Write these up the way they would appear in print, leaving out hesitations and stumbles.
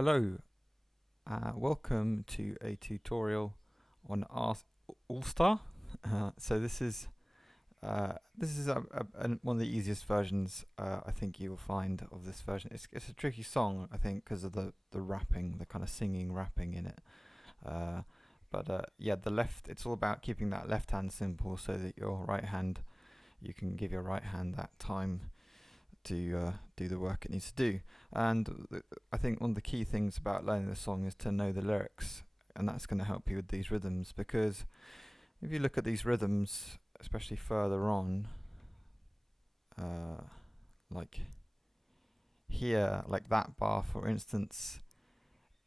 Hello, welcome to a tutorial on All Star. So this is one of the easiest versions I think you will find of this version. It's a tricky song I think because of the rapping, the kind of singing rapping in it. But yeah, the left. It's all about keeping that left hand simple so that your right hand, you can give your right hand that time to do the work it needs to do. And I think one of the key things about learning the song is to know the lyrics, and that's going to help you with these rhythms. Because if you look at these rhythms, especially further on, uh, like here, like that bar, for instance,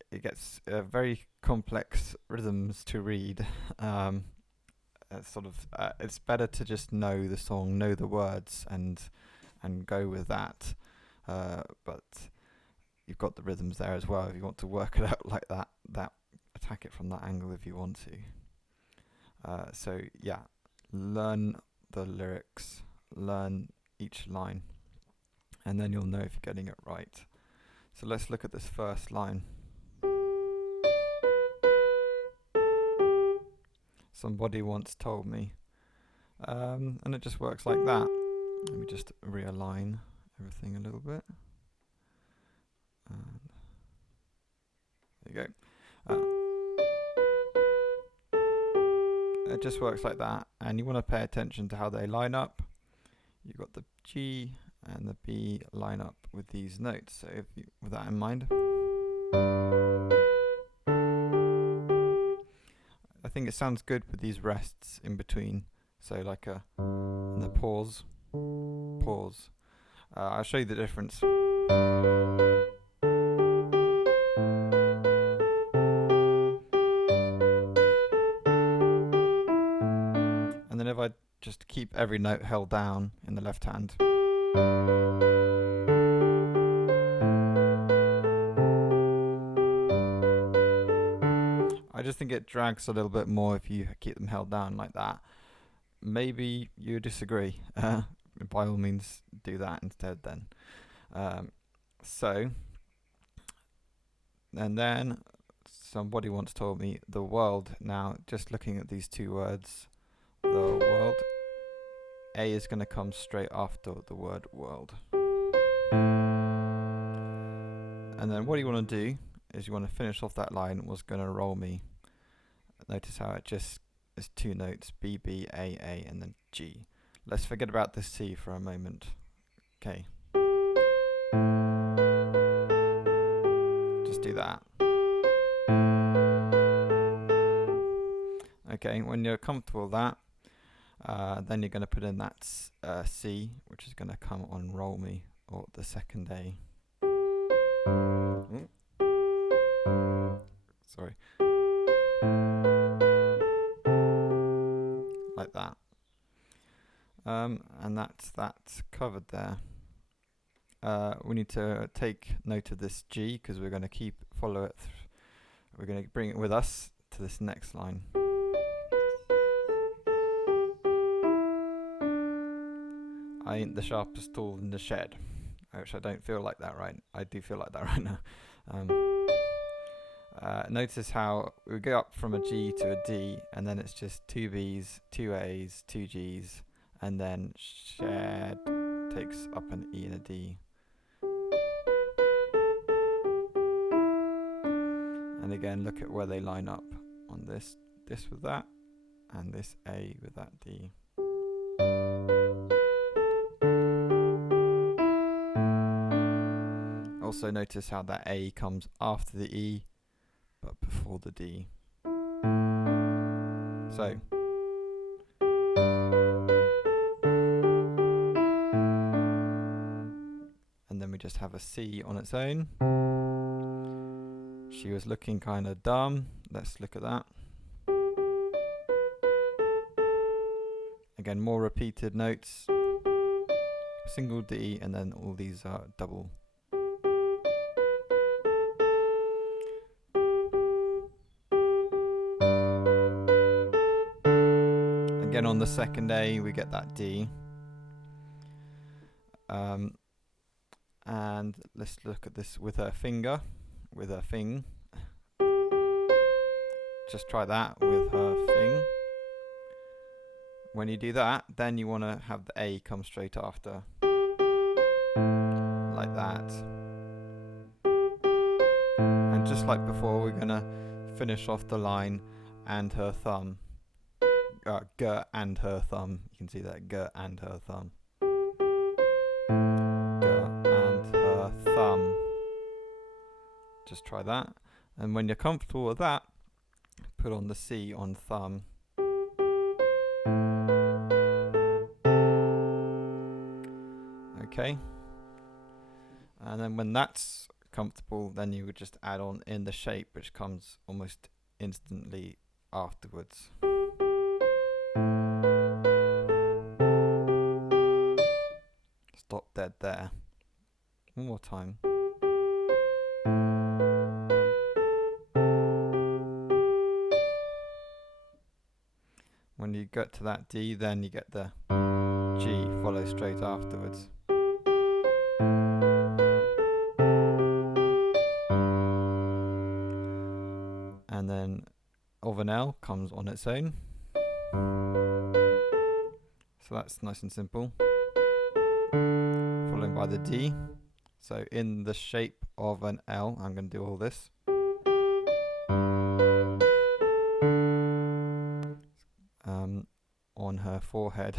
it gets very complex rhythms to read. It's better to just know the song, know the words, and go with that. But you've got the rhythms there as well. If you want to work it out like that attack it from that angle if you want to. So yeah, learn the lyrics, learn each line, and then you'll know if you're getting it right. So let's look at this first line. Somebody once told me, and it just works like that. Let me just realign everything a little bit. And there you go. It just works like that, and you want to pay attention to how they line up. You've got the G and the B line up with these notes. So with that in mind, I think it sounds good with these rests in between. So like and the pause. I'll show you the difference. And then if I just keep every note held down in the left hand, I just think it drags a little bit more if you keep them held down like that. Maybe you disagree. By all means, do that instead then. And then somebody once told me the world. Now, just looking at these two words, the world, A is going to come straight after the word world. And then what you want to do is you want to finish off that line, was going to roll me. Notice how it just is two notes, B, B, A, and then G. Let's forget about the C for a moment. Okay. Just do that. Okay, when you're comfortable with that, then you're going to put in that C, which is going to come on roll me, or the second A. Sorry. Like that. And that's covered there. We need to take note of this G because we're going to follow it. We're going to bring it with us to this next line. I ain't the sharpest tool in the shed, which I don't feel like that right. I do feel like that right now. Notice how we go up from a G to a D, and then it's just two B's, two A's, two G's, and then shed takes up an E and a D. And again, look at where they line up on this with that, and this A with that D. Also notice how that A comes after the E, but before the D. So. And then we just have a C on its own. She was looking kind of dumb. Let's look at that. Again, more repeated notes. Single D, and then all these are double. Again, on the second A, we get that D. And let's look at this with her finger. with her thing. Just try that with her thing. When you do that, then you want to have the A come straight after. Like that. And just like before, we're going to finish off the line and her thumb. G and her thumb. You can see that, G and her thumb. G and her thumb. Just try that. And when you're comfortable with that, put on the C on thumb. Okay. And then when that's comfortable, then you would just add on in the shape, which comes almost instantly afterwards. Stop dead there. One more time. When you get to that D, then you get the G follow straight afterwards. And then of an L comes on its own. So that's nice and simple. Followed by the D. So in the shape of an L, I'm going to do all this. On her forehead.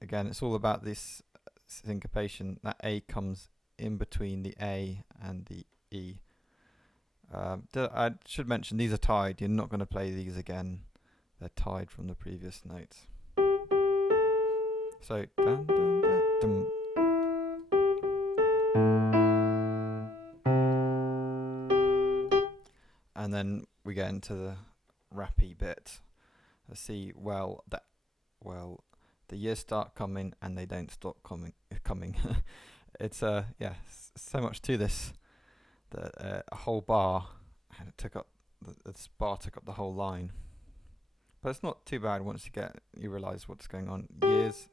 Again, it's all about this syncopation. That A comes in between the A and the E. I should mention these are tied. You're not going to play these again. They're tied from the previous notes. So dun, dun, dun, dun. And then we get into the rappy bit. Let's see. The years start coming and they don't stop coming. It's so much to this. A whole bar, and it took up this bar took up the whole line. But it's not too bad once you realise what's going on. Years,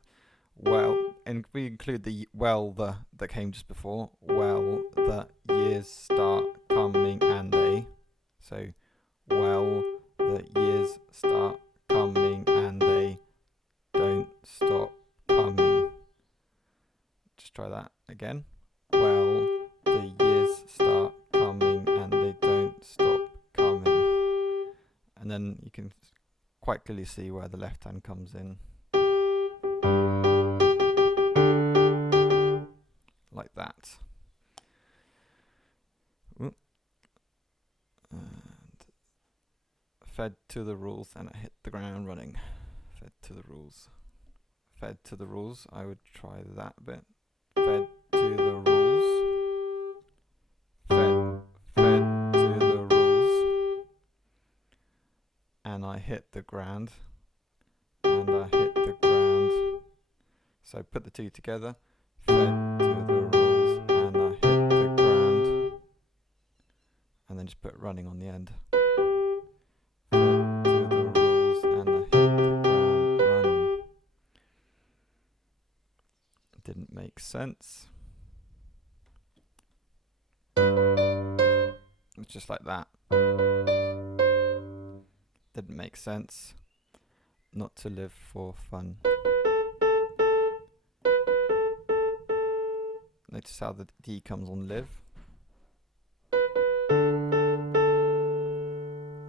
and we include the that came just before. The years start coming and they. So, the years start coming and they don't stop coming. Just try that again. The years start coming and they don't stop coming. And then you can quite clearly see where the left hand comes in. Like that. And fed to the rules and I hit the ground running. Fed to the rules. Fed to the rules. I would try that bit. Fed to the rules. Fed to the rules. And I hit the ground. And I hit the ground. So put the two together. Fed to the rules and I hit the ground. And then just put running on the end. Fed to the rules and I hit the ground running. Didn't make sense. It's just like that. Didn't make sense. Not to live for fun. Notice how the D comes on live.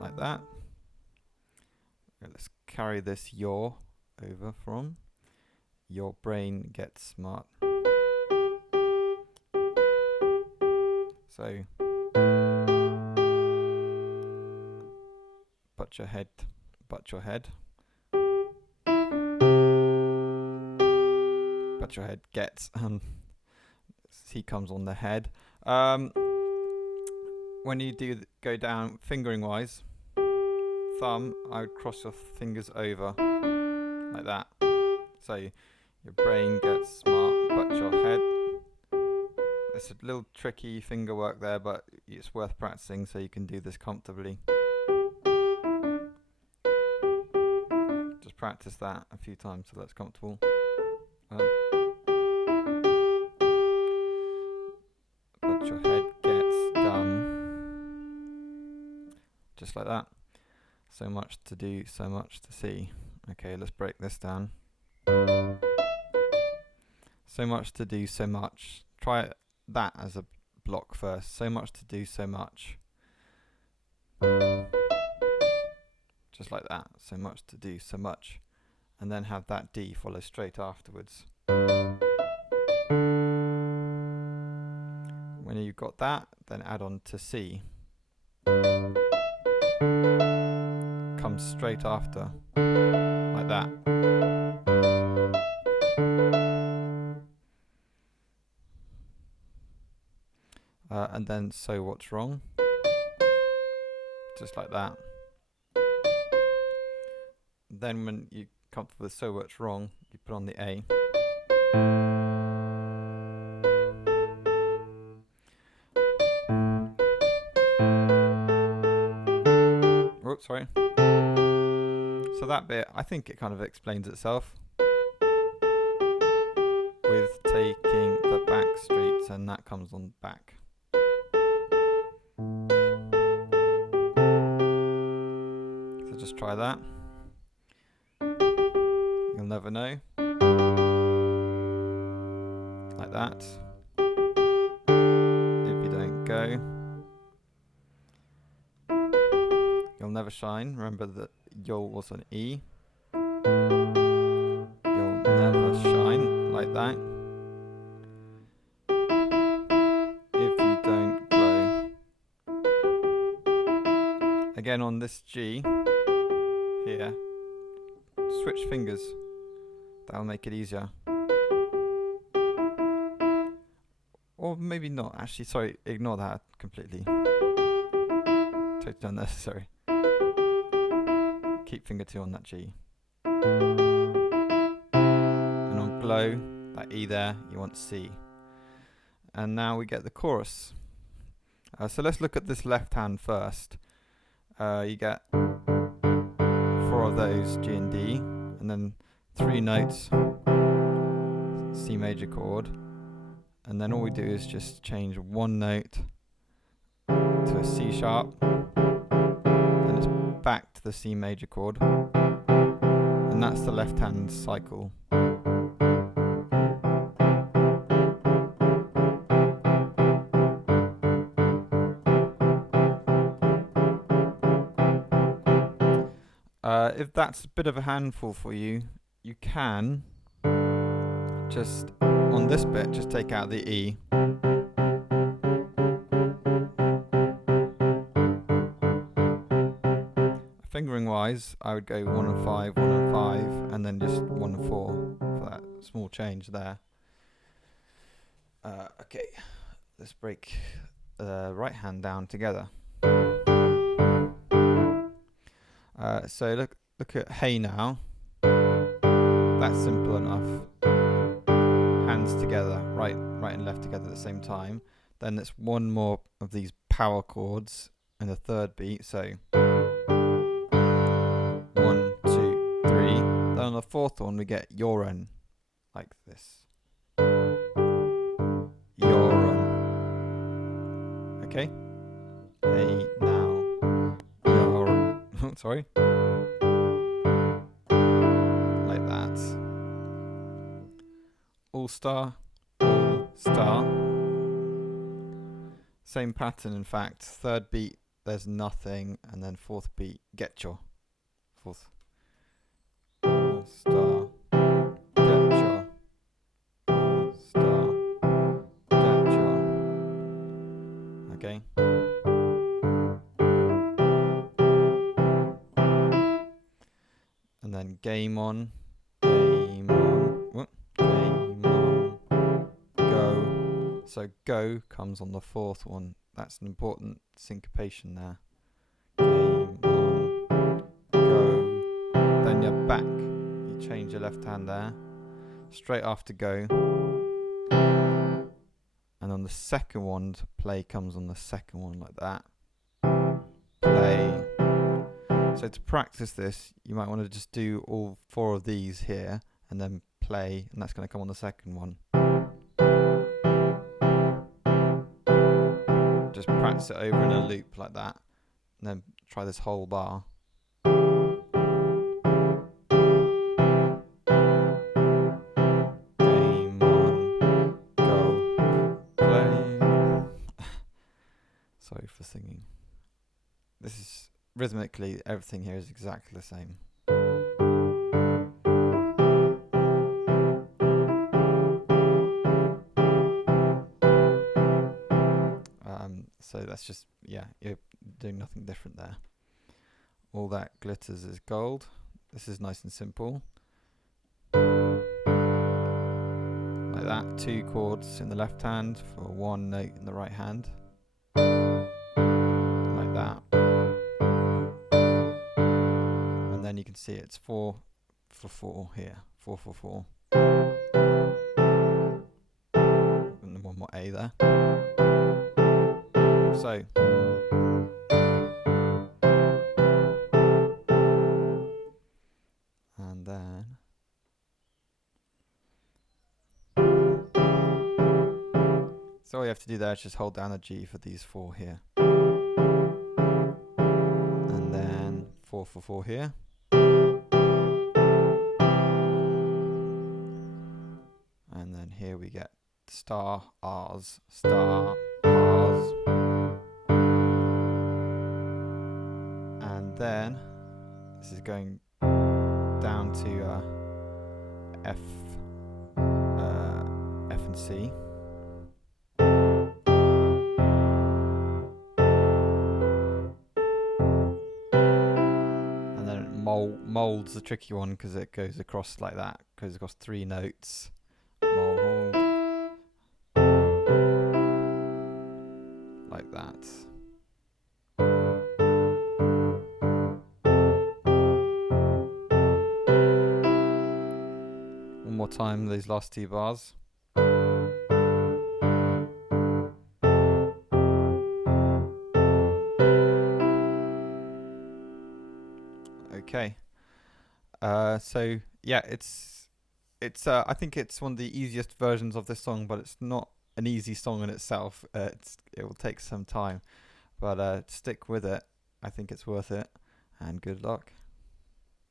Like that. Okay, let's carry this your over from. Your brain gets smart. So butt your head. Butt your head gets he comes on the head. When you go down fingering wise, thumb, I would cross your fingers over like that. So your brain gets smart, butt your head. It's a little tricky finger work there, but it's worth practicing so you can do this comfortably. Just practice that a few times so that's comfortable. what your head gets done. Just like that. So much to do, so much to see. Okay, let's break this down. So much to do, so much. Try that as a block first. So much to do, so much. Just like that. So much to do, so much. And then have that D follow straight afterwards. When you've got that, then add on to C. Comes straight after, like that. And then So What's Wrong? Just like that. Then when you're comfortable with So What's Wrong, you put on the A. Oops, sorry. So that bit, I think it kind of explains itself. With taking the back streets, and that comes on back. So just try that. You'll never know. Like that. If you don't go, you'll never shine. Remember that you'll was an E. You'll never shine, like that. If you don't glow. Again on this G here, switch fingers. That'll make it easier. Or maybe not, actually, sorry, ignore that completely. Totally unnecessary. Keep finger 2 on that G. And on glow, that E there, you want C. And now we get the chorus. So let's look at this left hand first. You get 4 of those, G and D, and then 3 notes, C major chord. And then all we do is just change 1 note to a C sharp. Then it's back to the C major chord. And that's the left hand cycle. If that's a bit of a handful for you, you can just, on this bit, just take out the E. Fingering wise, I would go 1 and 5, 1 and 5, and then just 1 and 4 for that small change there. Okay, let's break the right hand down together. So look at Hey Now. That's simple enough. Hands together, right and left together at the same time. Then there's 1 more of these power chords in the 3rd beat. So 1, 2, 3. Then on the 4th one we get Your Own, like this. Your Own. Okay. Hey Now. Your. Sorry. Like that. All Star, All Star. Same pattern, in fact. 3rd beat, there's nothing, and then 4th beat, Get Your. 4th. All Star, Get Your. All Star, Get Your. Okay. And then Game On, Game On. Whoop. Game On, Go. So Go comes on the 4th one. That's an important syncopation there. Game On, Go. Then you're back. You change your left hand there. Straight after Go. And on the 2nd one, Play comes on the 2nd one like that. Play. So to practice this, you might want to just do all 4 of these here and then play, and that's going to come on the 2nd one. just practice it over in a loop like that, and then try this whole bar. Game on, go, play. Sorry for singing. This is rhythmically, everything here is exactly the same. So that's just, yeah, you're doing nothing different there. All that glitters is gold. This is nice and simple. Like that, 2 chords in the left hand for 1 note in the right hand. Like that. And then you can see it's 4 for 4 here. 4 for 4. And 1 more A there. So and then so all you have to do there is just hold down a G for these 4 here, and then 4 for 4 here, and then here we get star R's, star R's, and then this is going down to F and C, and then it molds the tricky one because it goes across like that, goes across 3 notes, mold, like that. One more time, those last 2 bars. Okay. So yeah, it's I think it's one of the easiest versions of this song, but it's not an easy song in itself. It will take some time, but stick with it. I think it's worth it, and good luck.